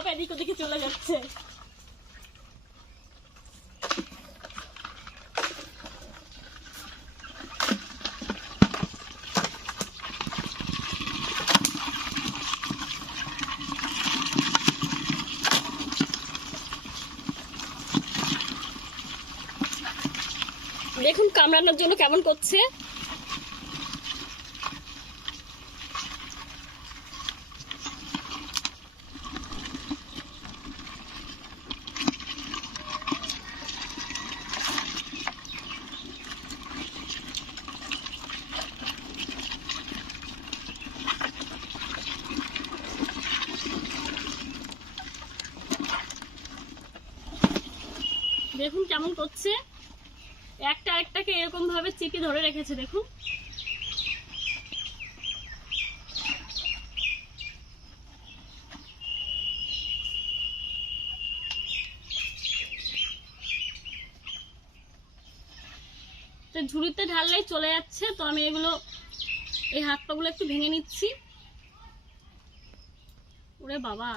সব এদিক ওদিকে চলে যাচ্ছে। দেখুন কামড়ানোর জন্য কেমন করছে। দেখুন কেমন করছে, একটা আরেকটাকে এরকম ভাবে চিপে ধরে রেখেছে। দেখুন তো ঝুড়িতে ঢাললেই চলে যাচ্ছে। তো আমি এগুলো এই হাত পাগুলো একটু ভেঙে নিচ্ছি। ওরে বাবা,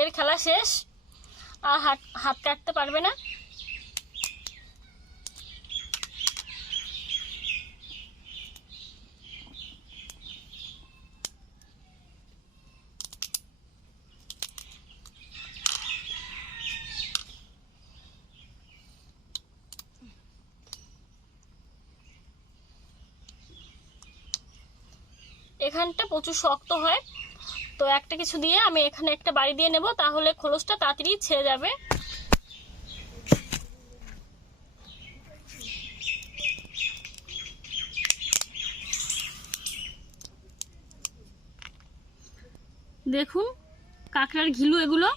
এর খেলা শেষ, আর হাত কাটতে পারবে না। এখানটা প্রচুর শক্ত হয়, তো একটা কিছু দিয়ে আমি এখানে একটা বাড়ি দিয়ে নেব, তাহলে খোলসটা তাড়াতাড়ি ছেড়ে যাবে। দেখুন কাঁকড়ার ঘিলু এগুলো।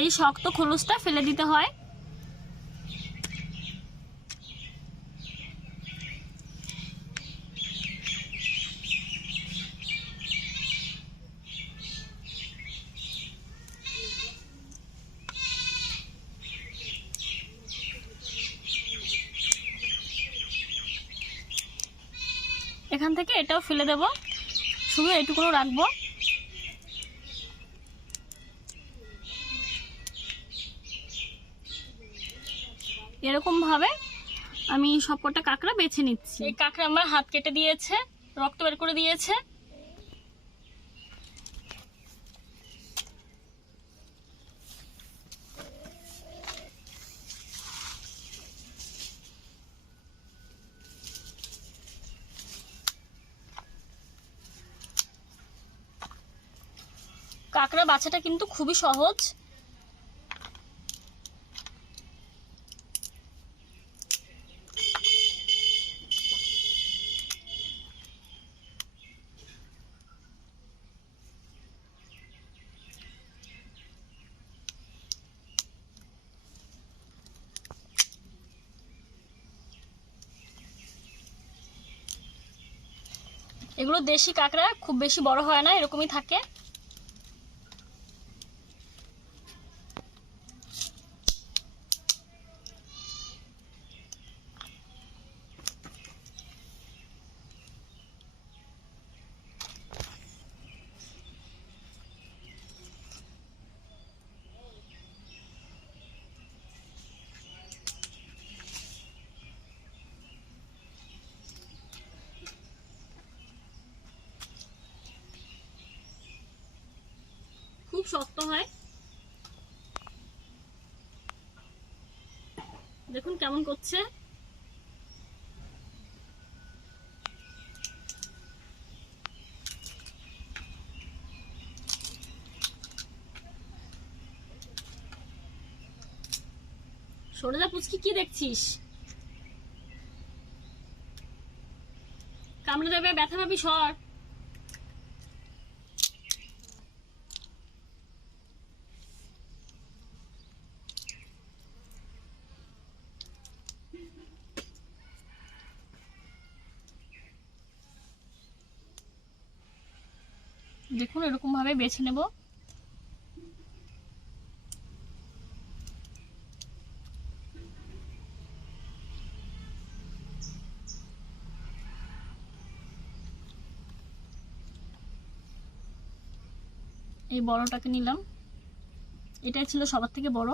এই শক্ত খোলসটা ফেলে দিতে হয়। এখান থেকে এটাও ফেলে দেব, শুধু এইটুকুনো রাখবো। এরকম ভাবে আমি সবকটা কাঁকড়া বেছে নিচ্ছি। এই কাঁকড়া আমার হাত কেটে দিয়েছে, রক্ত বের করে দিয়েছে। কাঁকড়া বাছাটা কিন্তু খুবই সহজ। এগুলো দেশি কাঁকড়া, খুব বেশি বড় হয় না, এরকমই থাকে। খুব শক্ত হয়। দেখুন কেমন করছে। সরে যা পুচকি, কি দেখছিস? কামড়ে দেবে, ব্যথা পাবি, সর। দেখুন এরকম ভাবে বেছে নেব। এই বড়টাকে নিলাম, এটাই ছিল সবার থেকে বড়।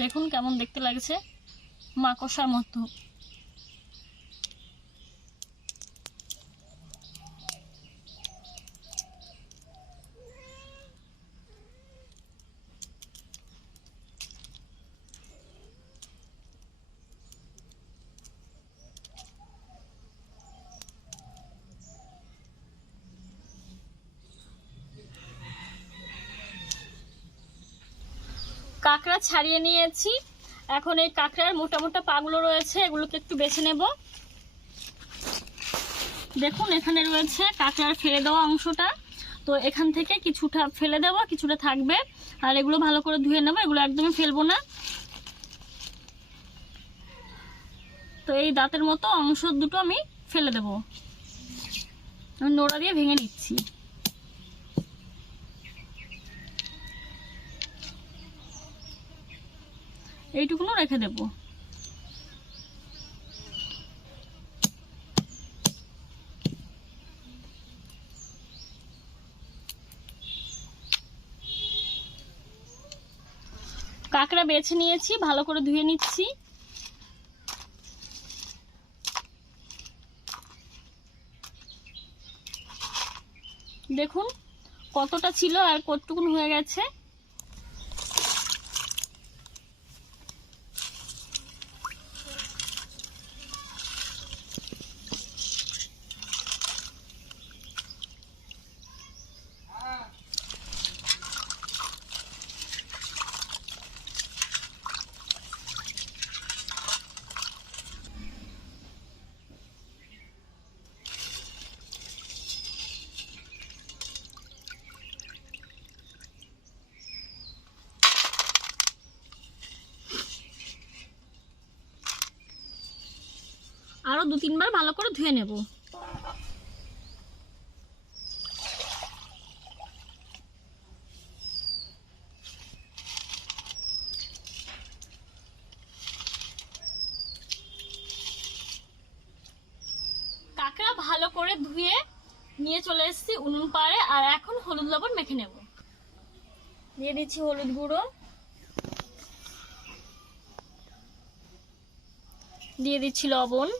দেখুন কেমন দেখতে লাগছে, মাকড়সার মতো। কাঁকড়া ছাড়িয়ে নিয়েছি, এখন এই কাঁকড়ার মোটা মোটা পাগুলো রয়েছে, এগুলোকে একটু বেছে নেব। দেখুন এখানে রয়েছে কাঁকড়ার ফেলে দেওয়া অংশটা, তো এখান থেকে কিছুটা ফেলে দেবো, কিছুটা থাকবে। আর এগুলো ভালো করে ধুয়ে নেবো, এগুলো একদমই ফেলবো না। তো এই দাঁতের মতো অংশ দুটো আমি ফেলে দেবো, আমি নোড়া দিয়ে ভেঙে নিচ্ছি। এইটুকুনো রেখে দেব। কাঁকড়া বেছে নিয়েছি, ভালো করে ধুয়ে নিচ্ছি। দেখুন কতটা ছিল আর কতটুকুন হয়ে গেছে। আরো 2-3 বার ভালো করে ধুয়ে নেব। কাঁকড়া ভালো করে ধুয়ে নিয়ে চলে এসেছি উনুন পাড়ে, আর এখন হলুদ লবণ মেখে নেব। দিয়ে দিচ্ছি হলুদ গুঁড়ো, দিয়ে দিচ্ছি লবণ,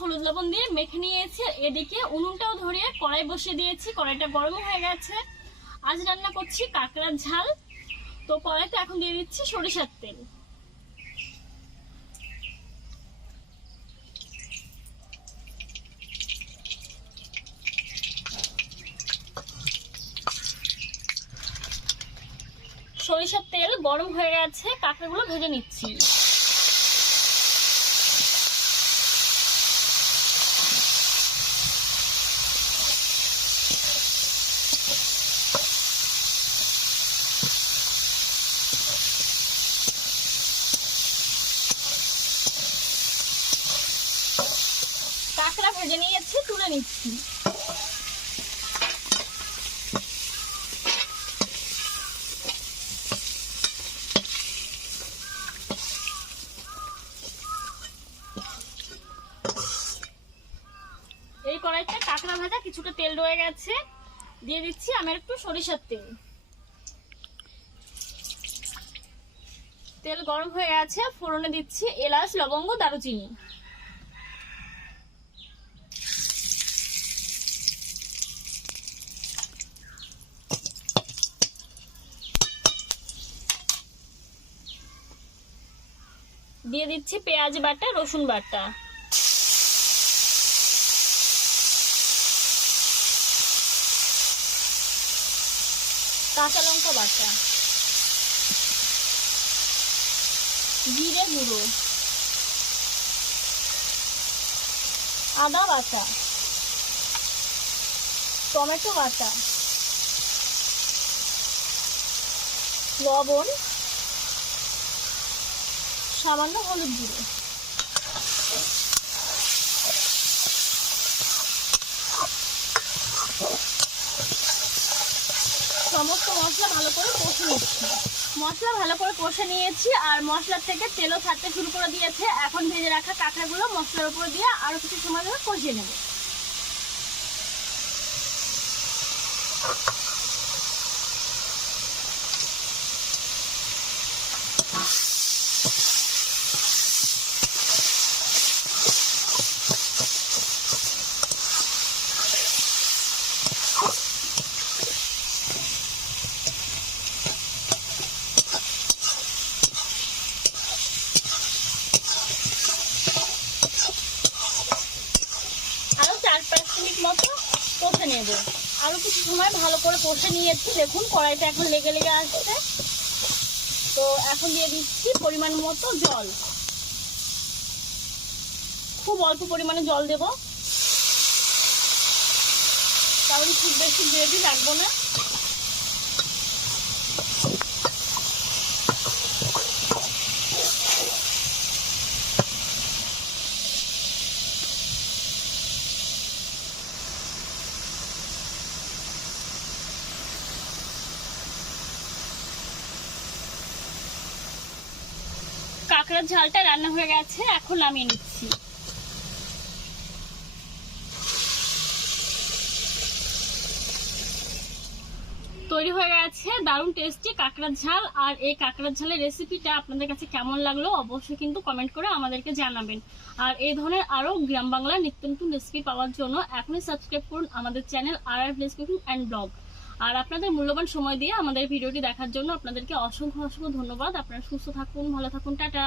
হলুদ লবণ দিয়ে মেখে নিয়েছি। এদিকে উনুনটাও ধরিয়ে কড়াই বসিয়ে দিয়েছি, কড়াইটা গরম হয়ে গেছে। আজ রান্না করছি কাঁকড়ার ঝাল। তো কড়াইতে এখন দিয়ে দিচ্ছি সরিষার তেল। সরিষার তেল গরম হয়ে গেছে, কাঁকড়াগুলো ভেজে নিচ্ছি। কিছুটা তেল রয়ে গেছে, দিয়ে দিচ্ছি আমি একটু সরিষার তেল। তেল গরম হয়ে গেছে, ফোড়নে দিচ্ছি এলাচ, লবঙ্গ, দারুচিনি। দিয়ে দিচ্ছি পেঁয়াজ বাটা, রসুন বাটা। কাঁচা লঙ্কা বাটা, জিরে গুঁড়ো, আদা বাটা, টমেটো বাটা, লবণ, সামান্য হলুদ গুঁড়ো। সমস্ত মশলা ভালো করে কষে নিচ্ছি। মশলা ভালো করে কষে নিয়েছি আর মশলার থেকে তেলও ছাড়তে শুরু করে দিয়েছে। এখন ভেজে রাখা কাঁকড়াগুলো মশলার উপর দিয়ে আরো কিছু সময় ধরে কষিয়ে নেব। আরো 4-5 মিনিট মতো কষে নেব। আরো কিছু সময় ভালো করে কষে নিয়েছি। দেখুন কড়াইটা এখন লেগে লেগে আসছে। তো এখন দিয়ে দিচ্ছি পরিমাণ মতো জল। খুব অল্প পরিমাণে জল দেব, কারণ খুব বেশি গ্রেভি রাখবো না। কাঁকড়ার ঝালটা রান্না হয়ে গেছে, এখন নামিয়ে নিচ্ছি। তৈরি হয়ে গেছে দারুণ টেস্টি কাঁকড়ার ঝাল। আর এই কাঁকড়ার ঝালের রেসিপিটা আপনাদের কাছে কেমন লাগলো অবশ্যই কিন্তু কমেন্ট করে আমাদেরকে জানাবেন। আর এই ধরনের আরো গ্রাম বাংলার নিত্য নতুন রেসিপি পাওয়ার জন্য এখনই সাবস্ক্রাইব করুন আমাদের channel RR village cooking and blog. আর আপনাদের মূল্যবান সময় দিয়ে আমাদের ভিডিওটি দেখার জন্য আপনাদেরকে অসংখ্য অসংখ্য ধন্যবাদ। আপনারা সুস্থ থাকুন, ভালো থাকুন, টাটা।